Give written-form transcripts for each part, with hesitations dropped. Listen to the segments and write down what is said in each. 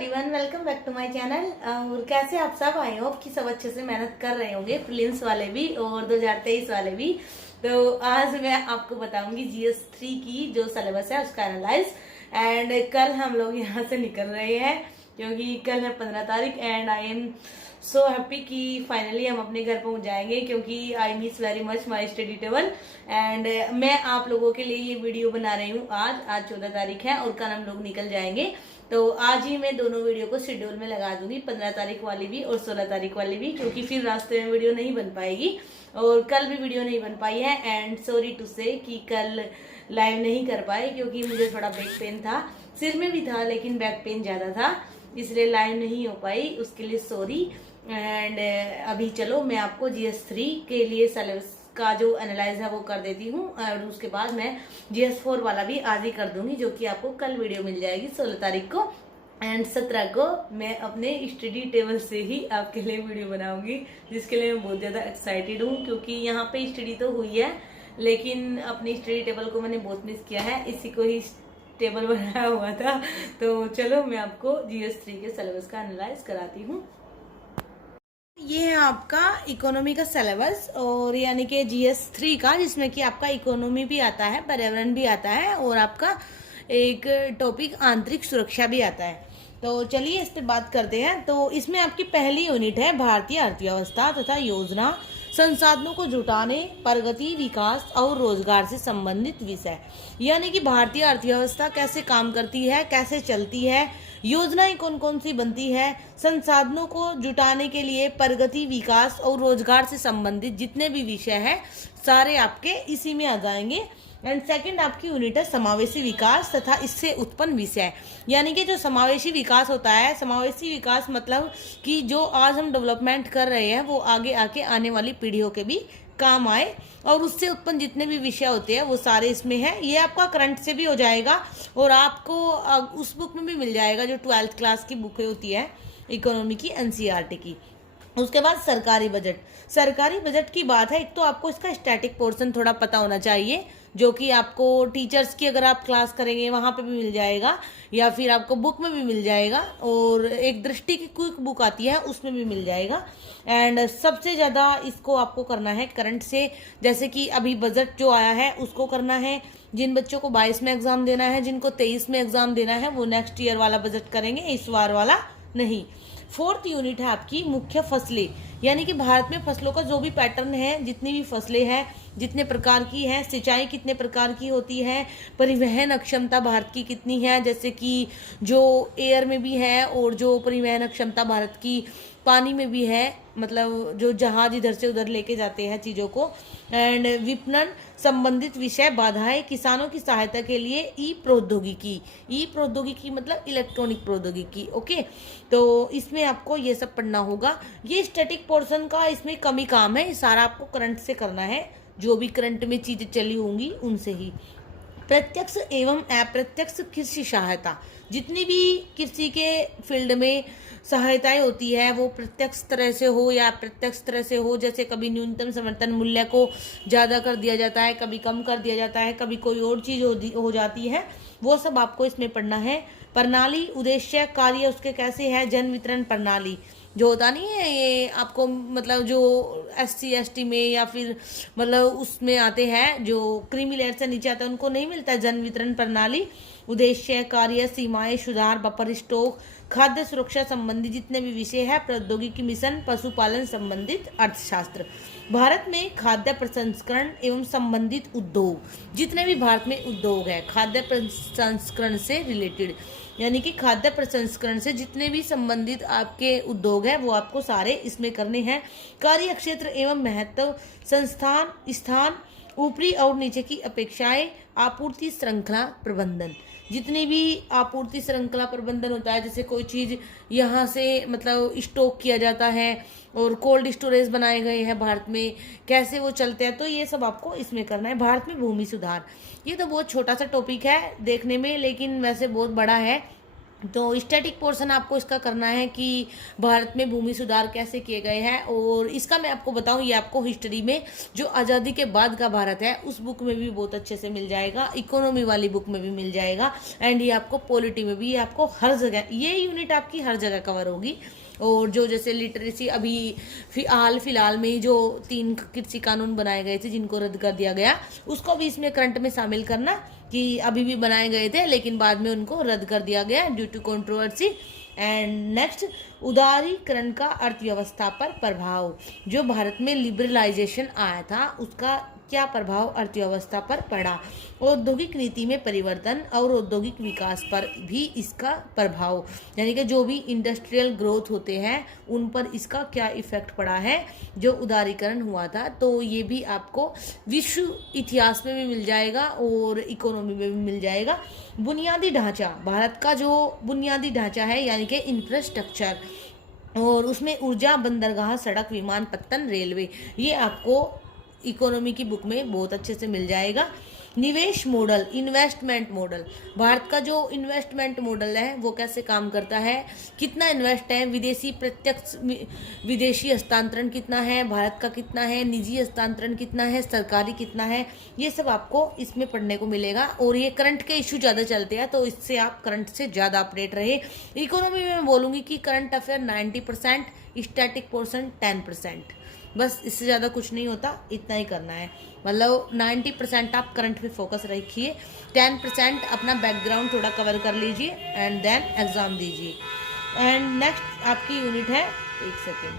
Everyone, welcome back to my channel. और कैसे आप सब? आई होप कि सब अच्छे से मेहनत कर रहे होंगे, प्रीलिम्स वाले भी और 2023 वाले भी। तो आज मैं आपको बताऊंगी GS3 की जो सिलेबस है उसका एनालाइज। एंड कल हम लोग यहाँ से निकल रहे हैं क्योंकि कल है 15 तारीख। And I am so happy कि फाइनली हम अपने घर पहुंच जाएंगे क्योंकि I miss very much my study table. And मैं आप लोगों के लिए ये वीडियो बना रही हूँ। आज 14 तारीख है और कल हम लोग निकल जाएंगे। तो आज ही मैं दोनों वीडियो को शेड्यूल में लगा दूंगी, 15 तारीख वाली भी और 16 तारीख वाली भी, क्योंकि फिर रास्ते में वीडियो नहीं बन पाएगी। और कल भी वीडियो नहीं बन पाई है। एंड सॉरी टू से कि कल लाइव नहीं कर पाए क्योंकि मुझे थोड़ा बैक पेन था, सिर में भी था लेकिन बैक पेन ज्यादा था, इसलिए लाइव नहीं हो पाई, उसके लिए सॉरी। एंड अभी चलो मैं आपको GS3 के लिए सिलेबस का जो एनालाइज है वो कर देती हूँ और उसके बाद मैं GS4 वाला भी आज ही कर दूंगी, जो कि आपको कल वीडियो मिल जाएगी 16 तारीख को। एंड 17 को मैं अपने स्टडी टेबल से ही आपके लिए वीडियो बनाऊंगी, जिसके लिए मैं बहुत ज़्यादा एक्साइटेड हूँ क्योंकि यहाँ पे स्टडी तो हुई है लेकिन अपनी स्टडी टेबल को मैंने बहुत मिस किया है, इसी को ही टेबल बनाया हुआ था। तो चलो मैं आपको GS3 के सिलेबस का एनालाइज कराती हूँ। ये है आपका इकोनॉमी का सिलेबस, और यानी कि GS3 का, जिसमें कि आपका इकोनॉमी भी आता है, पर्यावरण भी आता है और आपका एक टॉपिक आंतरिक सुरक्षा भी आता है। तो चलिए इस पे बात करते हैं। तो इसमें आपकी पहली यूनिट है भारतीय अर्थव्यवस्था तथा योजना, संसाधनों को जुटाने, प्रगति, विकास और रोजगार से संबंधित विषय। यानी कि भारतीय अर्थव्यवस्था कैसे काम करती है, कैसे चलती है, योजनाएं कौन कौन सी बनती है, संसाधनों को जुटाने के लिए प्रगति, विकास और रोजगार से संबंधित जितने भी विषय हैं सारे आपके इसी में आ जाएंगे। एंड सेकंड आपकी यूनिट है समावेशी विकास तथा इससे उत्पन्न विषय। यानी कि जो समावेशी विकास होता है, समावेशी विकास मतलब कि जो आज हम डेवलपमेंट कर रहे हैं वो आगे आके आने वाली पीढ़ियों के भी काम आए, और उससे उत्पन्न जितने भी विषय होते हैं वो सारे इसमें हैं। ये आपका करंट से भी हो जाएगा और आपको उस बुक में भी मिल जाएगा जो 12th क्लास की बुक होती है इकोनॉमी की, NCERT की। उसके बाद सरकारी बजट। सरकारी बजट की बात है, एक तो आपको इसका स्टैटिक पोर्शन थोड़ा पता होना चाहिए, जो कि आपको टीचर्स की अगर आप क्लास करेंगे वहाँ पे भी मिल जाएगा या फिर आपको बुक में भी मिल जाएगा, और एक दृष्टि की क्विक बुक आती है उसमें भी मिल जाएगा। एंड सबसे ज़्यादा इसको आपको करना है करंट से, जैसे कि अभी बजट जो आया है उसको करना है। जिन बच्चों को 22 में एग्जाम देना है, जिनको 23 में एग्जाम देना है, वो नेक्स्ट ईयर वाला बजट करेंगे, इस बार वाला नहीं। फोर्थ यूनिट है आपकी मुख्य फसलें। यानी कि भारत में फसलों का जो भी पैटर्न है, जितनी भी फसलें हैं, जितने प्रकार की हैं, सिंचाई कितने प्रकार की होती है, परिवहन अक्षमता भारत की कितनी है, जैसे कि जो एयर में भी है और जो परिवहन अक्षमता भारत की पानी में भी है, मतलब जो जहाज इधर से उधर लेके जाते हैं चीज़ों को। एंड विपणन संबंधित विषय, बाधाएं, किसानों की सहायता के लिए ई प्रौद्योगिकी। ई प्रौद्योगिकी मतलब इलेक्ट्रॉनिक प्रौद्योगिकी। ओके, तो इसमें आपको ये सब पढ़ना होगा। ये स्टैटिक पोर्शन का इसमें कमी काम है, सारा आपको करंट से करना है, जो भी करंट में चीज़ें चली होंगी उनसे ही। प्रत्यक्ष एवं अप्रत्यक्ष कृषि सहायता। जितनी भी कृषि के फील्ड में सहायताएं होती है वो प्रत्यक्ष तरह से हो या अप्रत्यक्ष तरह से हो, जैसे कभी न्यूनतम समर्थन मूल्य को ज़्यादा कर दिया जाता है, कभी कम कर दिया जाता है, कभी कोई और चीज़ हो जाती है, वो सब आपको इसमें पढ़ना है। प्रणाली, उद्देश्य, कार्य उसके कैसे है, जन वितरण प्रणाली जो होता नहीं है, ये आपको मतलब जो SC ST में या फिर मतलब उसमें आते हैं, जो क्रीमी लेयर से नीचे आते हैं, उनको नहीं मिलता है जन वितरण प्रणाली। उद्देश्य, कार्य, सीमाएं, सुधार, बफर स्टॉक, खाद्य सुरक्षा संबंधी जितने भी विषय है, प्रौद्योगिकी मिशन, पशुपालन संबंधित अर्थशास्त्र। भारत में खाद्य प्रसंस्करण एवं संबंधित उद्योग, जितने भी भारत में उद्योग है खाद्य प्रसंस्करण से रिलेटेड, यानी कि खाद्य प्रसंस्करण से जितने भी संबंधित आपके उद्योग है वो आपको सारे इसमें करने हैं। कार्य क्षेत्र एवं महत्व, संस्थान, स्थान, ऊपरी और नीचे की अपेक्षाएं, आपूर्ति श्रृंखला प्रबंधन। जितनी भी आपूर्ति श्रृंखला प्रबंधन होता है, जैसे कोई चीज़ यहाँ से मतलब स्टॉक किया जाता है और कोल्ड स्टोरेज बनाए गए हैं भारत में, कैसे वो चलते हैं, तो ये सब आपको इसमें करना है। भारत में भूमि सुधार, ये तो बहुत छोटा सा टॉपिक है देखने में, लेकिन वैसे बहुत बड़ा है। तो स्टैटिक पोर्शन आपको इसका करना है कि भारत में भूमि सुधार कैसे किए गए हैं, और इसका मैं आपको बताऊं, ये आपको हिस्ट्री में जो आज़ादी के बाद का भारत है उस बुक में भी बहुत अच्छे से मिल जाएगा, इकोनॉमी वाली बुक में भी मिल जाएगा, एंड ये आपको पॉलिटी में भी, ये आपको हर जगह, ये यूनिट आपकी हर जगह कवर होगी। और जो जैसे लिटरेसी अभी हाल फिलहाल में ही जो 3 कृषि कानून बनाए गए थे जिनको रद्द कर दिया गया, उसको भी इसमें करंट में शामिल करना, कि अभी भी बनाए गए थे लेकिन बाद में उनको रद्द कर दिया गया due to controversy. And next, उदारीकरण का अर्थव्यवस्था पर प्रभाव। जो भारत में लिबरलाइजेशन आया था उसका क्या प्रभाव अर्थव्यवस्था पर पड़ा, औद्योगिक नीति में परिवर्तन और औद्योगिक विकास पर भी इसका प्रभाव, यानी कि जो भी इंडस्ट्रियल ग्रोथ होते हैं उन पर इसका क्या इफेक्ट पड़ा है जो उदारीकरण हुआ था। तो ये भी आपको विश्व इतिहास में भी मिल जाएगा और इकोनॉमी में भी मिल जाएगा। बुनियादी ढांचा, भारत का जो बुनियादी ढांचा है यानी कि इंफ्रास्ट्रक्चर, और उसमें ऊर्जा, बंदरगाह, सड़क, विमानपत्तन, रेलवे, ये आपको इकोनॉमी की बुक में बहुत अच्छे से मिल जाएगा। निवेश मॉडल, इन्वेस्टमेंट मॉडल, भारत का जो इन्वेस्टमेंट मॉडल है वो कैसे काम करता है, कितना इन्वेस्ट है, विदेशी प्रत्यक्ष विदेशी हस्तांतरण कितना है, भारत का कितना है, निजी हस्तांतरण कितना है, सरकारी कितना है, ये सब आपको इसमें पढ़ने को मिलेगा। और ये करंट के इशू ज़्यादा चलते हैं तो इससे आप करंट से ज़्यादा अपडेट रहे। इकोनॉमी में मैं बोलूँगी कि करंट अफेयर 90%, स्टैटिक पोर्शन 10%, बस इससे ज़्यादा कुछ नहीं होता, इतना ही करना है। मतलब 90% आप करंट पे फोकस रखिए, 10% अपना बैकग्राउंड थोड़ा कवर कर लीजिए एंड देन एग्जाम दीजिए। एंड नेक्स्ट आपकी यूनिट है, एक सेकेंड,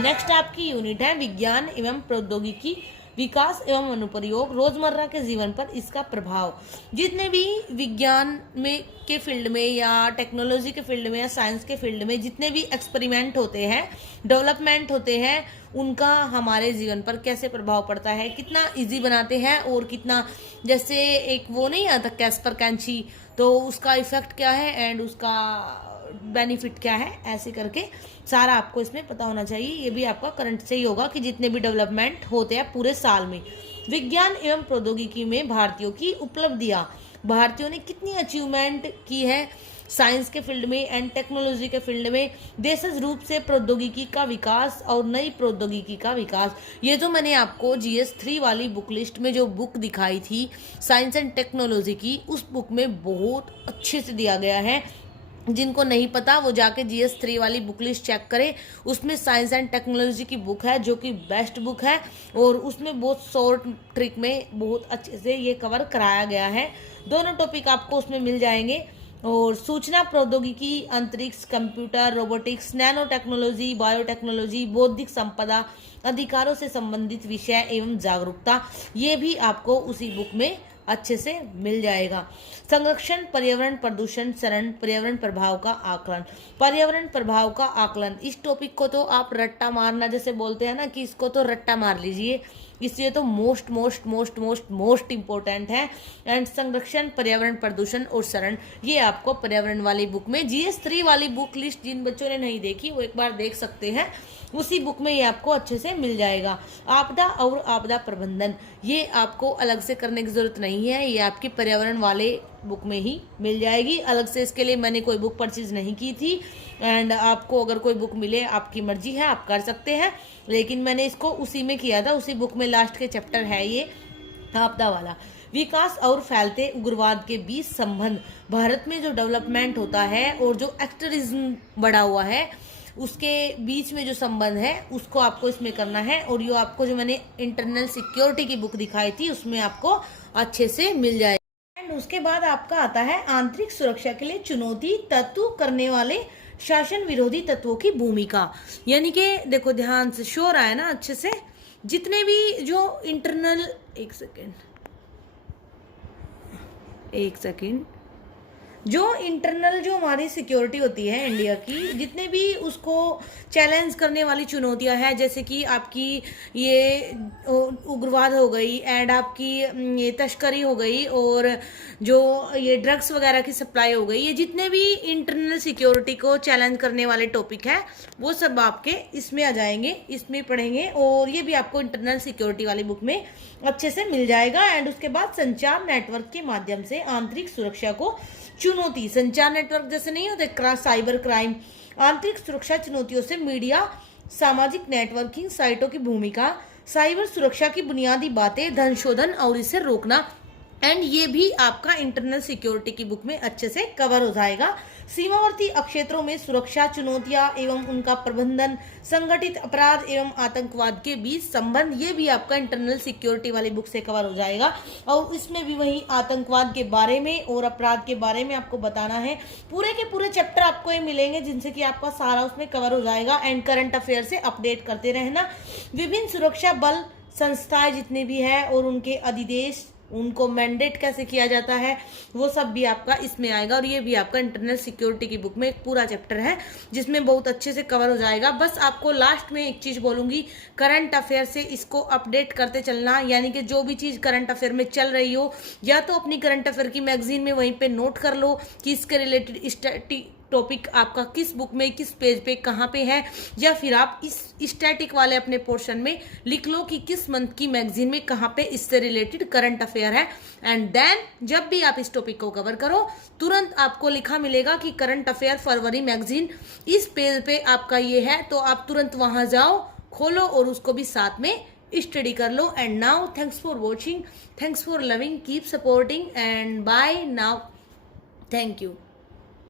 नेक्स्ट आपकी यूनिट है विज्ञान एवं प्रौद्योगिकी, विकास एवं अनुप्रयोग, रोजमर्रा के जीवन पर इसका प्रभाव। जितने भी विज्ञान में के फील्ड में या टेक्नोलॉजी के फील्ड में या साइंस के फील्ड में जितने भी एक्सपेरिमेंट होते हैं, डेवलपमेंट होते हैं, उनका हमारे जीवन पर कैसे प्रभाव पड़ता है, कितना इजी बनाते हैं और कितना, जैसे एक वो नहीं आता कैस्पर कैंची, तो उसका इफेक्ट क्या है एंड उसका बेनिफिट क्या है, ऐसे करके सारा आपको इसमें पता होना चाहिए। ये भी आपका करंट से ही होगा कि जितने भी डेवलपमेंट होते हैं पूरे साल में। विज्ञान एवं प्रौद्योगिकी में भारतीयों की उपलब्धियां, भारतीयों ने कितनी अचीवमेंट की है साइंस के फील्ड में एंड टेक्नोलॉजी के फील्ड में, देशज रूप से प्रौद्योगिकी का विकास और नई प्रौद्योगिकी का विकास। ये तो मैंने आपको GS 3 वाली बुक लिस्ट में जो बुक दिखाई थी साइंस एंड टेक्नोलॉजी की, उस बुक में बहुत अच्छे से दिया गया है। जिनको नहीं पता वो जाके GS 3 वाली बुक लिस्ट चेक करें, उसमें साइंस एंड टेक्नोलॉजी की बुक है जो कि बेस्ट बुक है, और उसमें बहुत शॉर्ट ट्रिक में बहुत अच्छे से ये कवर कराया गया है। दोनों टॉपिक आपको उसमें मिल जाएंगे। और सूचना प्रौद्योगिकी, अंतरिक्ष, computer, robotics, nano technology, biotechnology, बौद्धिक संपदा, अधिकारों से संबंधित विषय एवं जागरूकता, ये भी आपको उसी बुक में अच्छे से मिल जाएगा। संरक्षण, पर्यावरण प्रदूषण, शरण, पर्यावरण प्रभाव का आकलन, पर्यावरण प्रभाव का आकलन, इस टॉपिक को तो आप रट्टा मारना जैसे बोलते हैं ना, कि इसको तो रट्टा मार लीजिए, इसलिए तो most most most most most important है। एंड संरक्षण, पर्यावरण प्रदूषण और शरण, ये आपको पर्यावरण वाली बुक में, GS 3 वाली बुक लिस्ट जिन बच्चों ने नहीं देखी वो एक बार देख सकते हैं, उसी बुक में ये आपको अच्छे से मिल जाएगा। आपदा और आपदा प्रबंधन, ये आपको अलग से करने की जरूरत नहीं है, ये आपकी पर्यावरण वाले बुक में ही मिल जाएगी। अलग से इसके लिए मैंने कोई बुक परचेज नहीं की थी, एंड आपको अगर कोई बुक मिले आपकी मर्जी है, आप कर सकते हैं, लेकिन मैंने इसको उसी में किया था, उसी बुक में लास्ट के चैप्टर है ये आपदा वाला। विकास और फैलते उग्रवाद के बीच संबंध, भारत में जो डेवलपमेंट होता है और जो एक्सट्रीमिज्म बढ़ा हुआ है उसके बीच में जो संबंध है उसको आपको इसमें करना है। और ये आपको जो मैंने इंटरनल सिक्योरिटी की बुक दिखाई थी उसमें आपको अच्छे से मिल जाएगा। एंड उसके बाद आपका आता है आंतरिक सुरक्षा के लिए चुनौती तत्व करने वाले शासन विरोधी तत्वों की भूमिका, यानी कि देखो ध्यान से, श्योर आया ना अच्छे से, जितने भी जो इंटरनल, एक सेकेंड, जो इंटरनल जो हमारी सिक्योरिटी होती है इंडिया की, जितने भी उसको चैलेंज करने वाली चुनौतियां हैं, जैसे कि आपकी ये उग्रवाद हो गई एंड आपकी ये तस्करी हो गई और जो ये ड्रग्स वगैरह की सप्लाई हो गई, ये जितने भी इंटरनल सिक्योरिटी को चैलेंज करने वाले टॉपिक हैं वो सब आपके इसमें आ जाएंगे, इसमें पढ़ेंगे। और ये भी आपको इंटरनल सिक्योरिटी वाली बुक में अच्छे से मिल जाएगा। एंड उसके बाद संचार नेटवर्क के माध्यम से आंतरिक सुरक्षा को चुनौती, संचार नेटवर्क जैसे नहीं होते साइबर क्राइम, आंतरिक सुरक्षा चुनौतियों से मीडिया, सामाजिक नेटवर्किंग साइटों की भूमिका, साइबर सुरक्षा की बुनियादी बातें, धन शोधन और इसे रोकना। एंड ये भी आपका इंटरनल सिक्योरिटी की बुक में अच्छे से कवर हो जाएगा। सीमावर्ती क्षेत्रों में सुरक्षा चुनौतियां एवं उनका प्रबंधन, संगठित अपराध एवं आतंकवाद के बीच संबंध, ये भी आपका इंटरनल सिक्योरिटी वाली बुक से कवर हो जाएगा। और इसमें भी वही आतंकवाद के बारे में और अपराध के बारे में आपको बताना है। पूरे के पूरे चैप्टर आपको ये मिलेंगे जिनसे कि आपका सारा उसमें कवर हो जाएगा। एंड करंट अफेयर से अपडेट करते रहना। विभिन्न सुरक्षा बल संस्थाएं जितने भी है और उनके अधिदेश, उनको मैंडेट कैसे किया जाता है, वो सब भी आपका इसमें आएगा। और ये भी आपका इंटरनल सिक्योरिटी की बुक में एक पूरा चैप्टर है जिसमें बहुत अच्छे से कवर हो जाएगा। बस आपको लास्ट में एक चीज बोलूंगी, करंट अफेयर से इसको अपडेट करते चलना, यानी कि जो भी चीज करंट अफेयर में चल रही हो या तो अपनी करंट अफेयर की मैगजीन में वहीं पे नोट कर लो कि इसके रिलेटेड टॉपिक आपका किस बुक में, किस पेज पे, कहाँ पे है, या फिर आप इस स्टैटिक वाले अपने पोर्शन में लिख लो कि किस मंथ की मैगजीन में कहाँ पे इससे रिलेटेड करंट अफेयर है। एंड देन जब भी आप इस टॉपिक को कवर करो तुरंत आपको लिखा मिलेगा कि करंट अफेयर फरवरी मैगजीन इस पेज पे आपका ये है, तो आप तुरंत वहां जाओ, खोलो और उसको भी साथ में स्टडी कर लो। And now thanks for watching, thanks for loving, keep supporting and bye now, thank you.